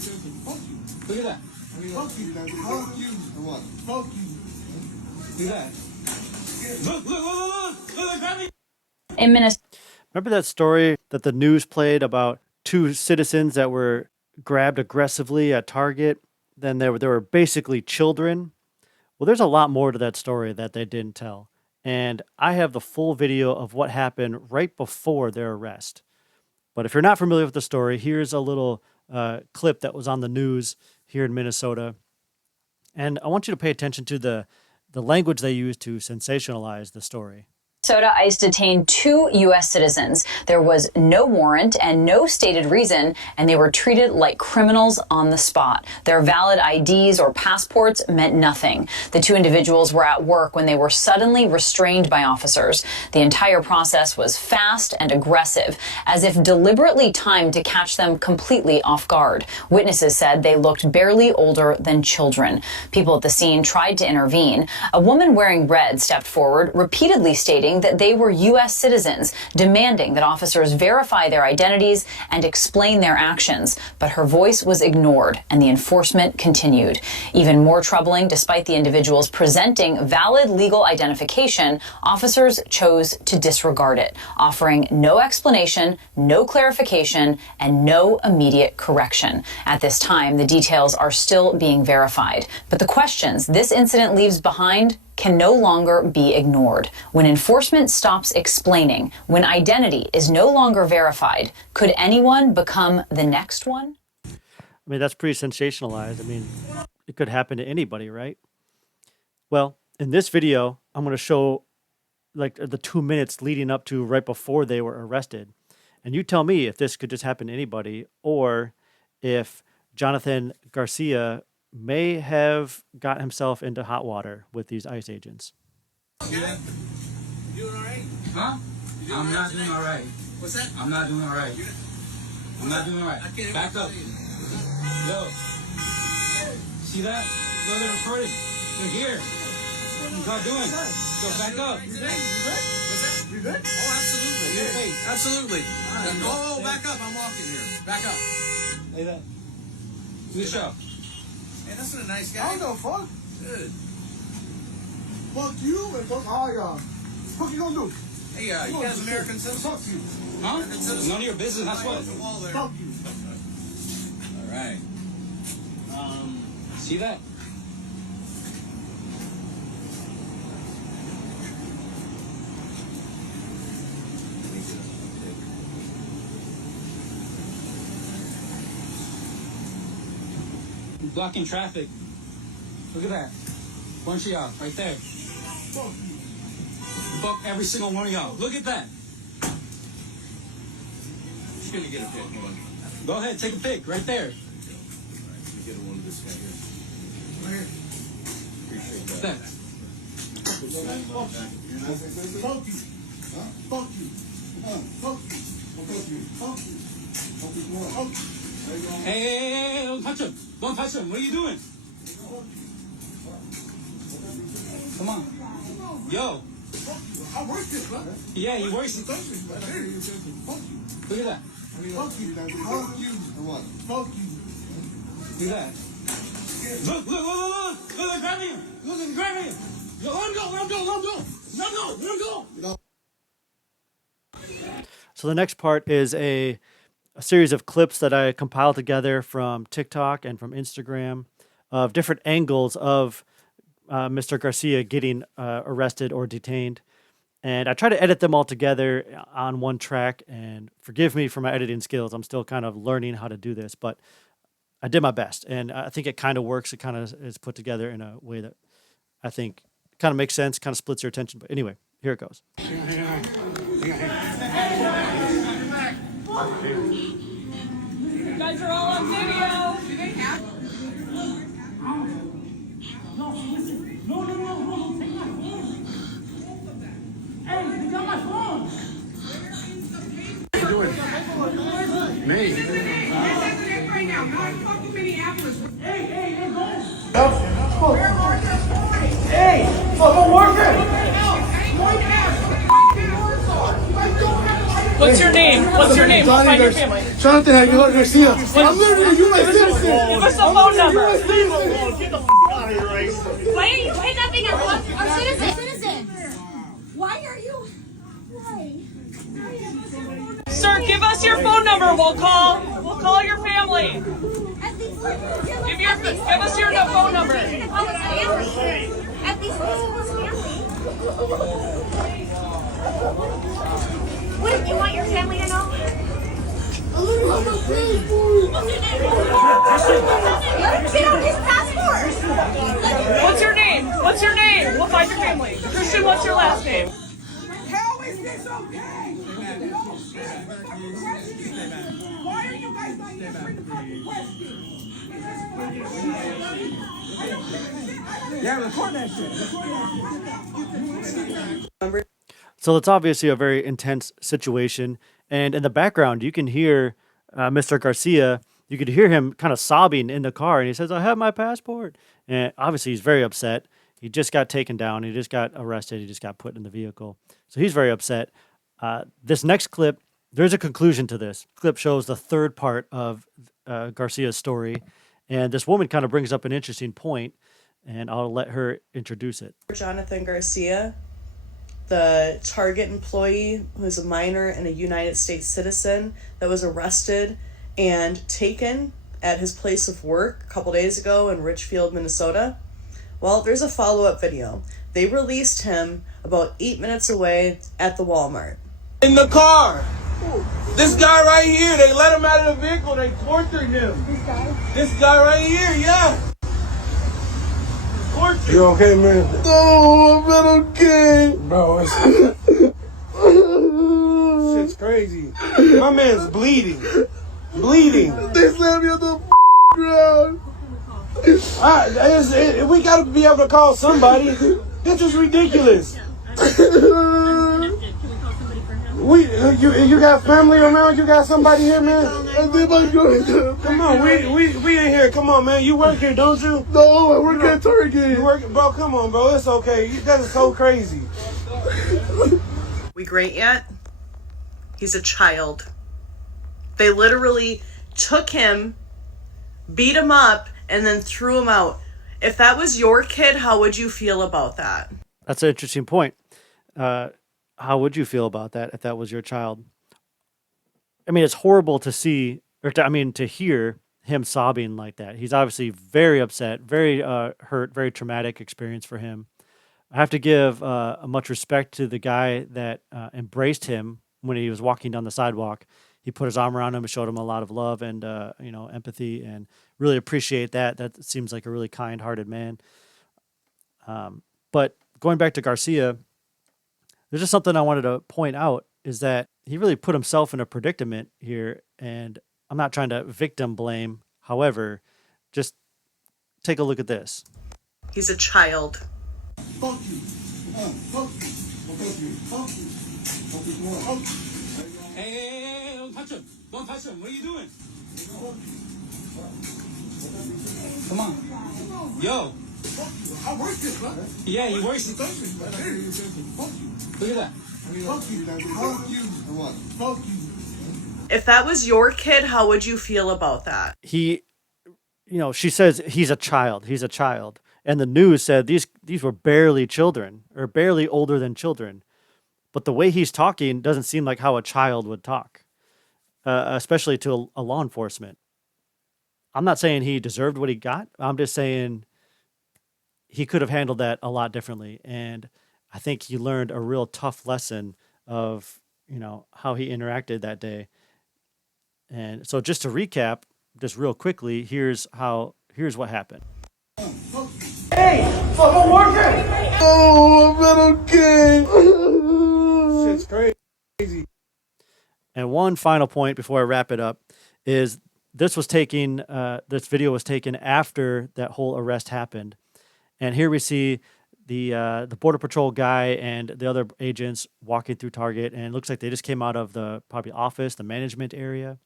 Look at that. Fuck you. Fuck you. And what? Fuck you. Look at that. Look, grab me. In Minnesota. Remember that story that the news played about two citizens that were grabbed aggressively at Target? Then they were basically children. Well, there's a lot more to that story that they didn't tell. And I have the full video of what happened right before their arrest. But if you're not familiar with the story, here's a little clip that was on the news here in Minnesota. And I want you to pay attention to the language they use to sensationalize the story. Minnesota, ICE detained 2 U.S. citizens. There was no warrant and no stated reason, and they were treated like criminals on the spot. Their valid IDs or passports meant nothing. The 2 individuals were at work when they were suddenly restrained by officers. The entire process was fast and aggressive, as if deliberately timed to catch them completely off guard. Witnesses said they looked barely older than children. People at the scene tried to intervene. A woman wearing red stepped forward, repeatedly stating that they were U.S. citizens, demanding that officers verify their identities and explain their actions. But her voice was ignored, and the enforcement continued. Even more troubling, despite the individuals presenting valid legal identification, officers chose to disregard it, offering no explanation, no clarification, and no immediate correction. At this time, the details are still being verified. But the questions this incident leaves behind can no longer be ignored. When enforcement stops explaining, when identity is no longer verified, could anyone become the next one? I mean, that's pretty sensationalized. I mean, it could happen to anybody, right? Well, in this video, I'm going to show like the 2 minutes leading up to right before they were arrested. And you tell me if this could just happen to anybody, or if Jonathan Garcia may have got himself into hot water with these ICE agents. You doing all right? Huh? I'm not doing all right. What's that? I'm not doing all right. I'm not doing all right. Back up. Yo. See that? Look, they're recording. They're here. What you got doing? Go back up. You good? What's that? You good? Oh, absolutely. Your face. Absolutely. Oh, back up. I'm walking here. Back up. Like that. Do the show. Hey, that's not a nice guy. I don't know, fuck. Good. Fuck you and fuck all y'all. What you gonna do? Hey, you guys American citizens? Fuck you. Huh? None of your business. That's what. Fuck you. All right. See that? Blocking traffic. Look at that. Bunch of y'all right there. Fuck every single one of y'all. Look at that. Just gonna get a pic. Hold on. Go ahead, take a pic right there. Let me get one of this guy here. Right here. Appreciate that. Fuck you. Huh? Fuck you. Fuck you. Fuck you. Fuck you. Fuck you. Fuck you. Hey, don't touch him. Don't touch him. What are you doing? Come on. Yo. I work this, bro. Yeah, you work. Look at that. Fuck you. Fuck you. And what? Fuck you. Look at that. Look, grab him. Look, grab him. Yo, let him go. Let him go. So the next part is a series of clips that I compiled together from TikTok and from Instagram of different angles of Mr. Garcia getting arrested or detained. And I try to edit them all together on one track, and forgive me for my editing skills. I'm still kind of learning how to do this, but I did my best, and I think it kind of works. It kind of is put together in a way that I think kind of makes sense, kind of splits your attention. But anyway, here it goes. You guys are all on video. Do they have? No, take my phone. Hey, you got my phone. What are you doing? Me. Right now, not fucking Minneapolis. Hey, go. Where are you? Hey, I'm working. What's your name? I'll find your family. Jonathan Garcia. I'm literally a U.S. citizen. us the phone number. Get the out of here, right? Why are you kidnapping our Citizen. Why are you? Why? Sir, give us your phone number. We'll call your family. Give us your phone number. At least family. What do you want your family to know? Let him get out his passport. What's your name? What's your name? We'll find your family. Christian, what's your last name? How is this okay? Why are you guys not answering the fucking question? Yeah, record that shit. So it's obviously a very intense situation. And in the background, you can hear Mr. Garcia. You could hear him kind of sobbing in the car. And he says, I have my passport. And obviously, he's very upset. He just got taken down. He just got arrested. He just got put in the vehicle. So he's very upset. This next clip, there's a conclusion to this. Clip shows the third part of Garcia's story. And this woman kind of brings up an interesting point. And I'll let her introduce it. Jonathan Garcia, the Target employee who's a minor and a United States citizen that was arrested and taken at his place of work a couple days ago in Richfield, Minnesota. Well, there's a follow-up video. They released him about 8 minutes away at the Walmart. In the car. This guy right here, they let him out of the vehicle, they tortured him. This guy right here, yeah. Torture. You okay, man? No, I'm not okay. Bro, shit's crazy. My man's bleeding. They slammed me on the ground. We gotta be able to call somebody. This is ridiculous. You got family around? You got somebody here, man? Come on, we in here. Come on, man. You work here, don't you? No, I work at Target. You work, bro. Come on, bro. It's okay. That is so crazy. We great yet? He's a child. They literally took him, beat him up, and then threw him out. If that was your kid, how would you feel about that? That's an interesting point. How would you feel about that if that was your child? I mean, it's horrible to see, to hear him sobbing like that. He's obviously very upset, very hurt, very traumatic experience for him. I have to give much respect to the guy that embraced him when he was walking down the sidewalk. He put his arm around him and showed him a lot of love and empathy, and really appreciate that. That seems like a really kind-hearted man. But going back to Garcia, there's just something I wanted to point out, is that he really put himself in a predicament here, and I'm not trying to victim blame. However, just take a look at this. He's a child. Fuck you. Fuck you. Fuck you. Fuck you. Hey, don't touch him. Don't touch him. What are you doing? Come on. Yo. I work this, bro. Yeah, he works. Look at that. Fuck you. Fuck you. And what? Fuck you. If that was your kid, how would you feel about that? She says he's a child. He's a child. And the news said these were barely children, or barely older than children. But the way he's talking doesn't seem like how a child would talk, especially to a law enforcement. I'm not saying he deserved what he got. I'm just saying he could have handled that a lot differently. And I think he learned a real tough lesson of, how he interacted that day. And so just to recap, just real quickly, here's what happened. Hey, fucking worker! Oh, I'm not okay. Shit's crazy. And one final point before I wrap it up is this video was taken after that whole arrest happened. And here we see the Border Patrol guy and the other agents walking through Target, and it looks like they just came out of the probably office, the management area.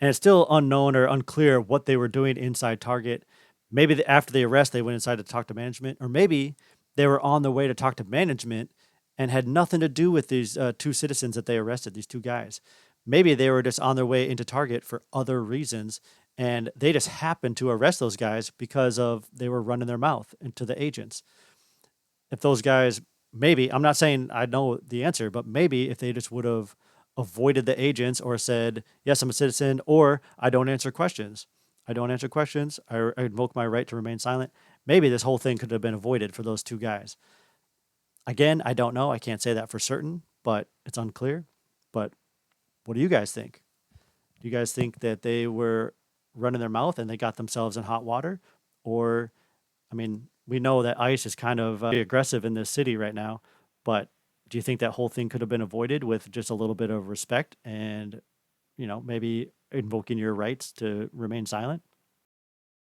And it's still unknown or unclear what they were doing inside Target. Maybe after the arrest, they went inside to talk to management, or maybe they were on their way to talk to management and had nothing to do with these two citizens that they arrested, these two guys. Maybe they were just on their way into Target for other reasons, And they just happened to arrest those guys because of they were running their mouth into the agents. If those guys, maybe, I'm not saying I know the answer, but maybe if they just would have avoided the agents or said, yes, I'm a citizen, or I don't answer questions. I don't answer questions. I invoke my right to remain silent. Maybe this whole thing could have been avoided for those two guys. Again, I don't know. I can't say that for certain, but it's unclear. But what do you guys think? Do you guys think that they were running their mouth and they got themselves in hot water? Or, I mean, we know that ICE is kind of aggressive in this city right now, but do you think that whole thing could have been avoided with just a little bit of respect and, maybe invoking your rights to remain silent?